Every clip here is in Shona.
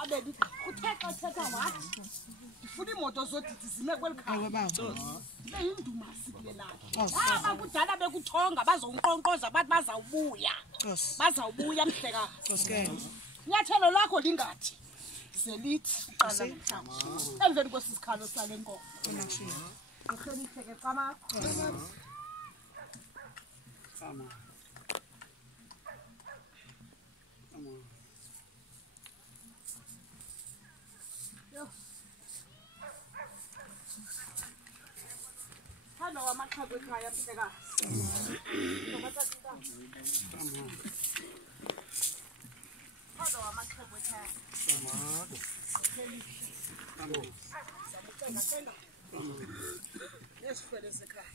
Abebi uthetha wathi ufuna imoto zodidi zime kwelikhaya beyinduma sikuyelapha abakudala bekuthonga bazonqonqoza bathi bazawubuya mhlekazi inyathelo lakho lingathi zelithi uqala mthamo emveni kwesikhalo sale nkomo uhlonipheke camakho Hello, I'm not going to try to take us. Hello, I'm not going to Yes, Fred is the car.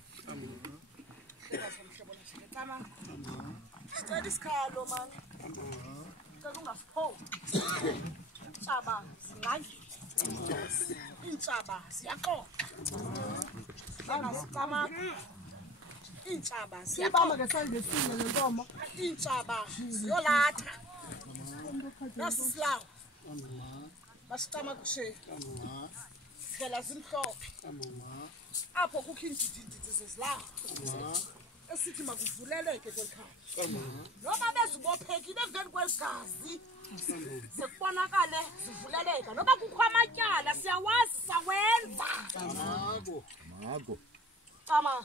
Study this car, man. Don't have hope. Chaba, Inchaba, Siako. Inchaba, Inchaba, Yolata. That's Slav. Bastama Kushe. Felazimko. Apo cooking this is Slav. A city Magufulele, Noma Besuopeki, the very well cast. The Ponagale, Fuleka, no Bakuamaka, Siawasa, Mago. Tama.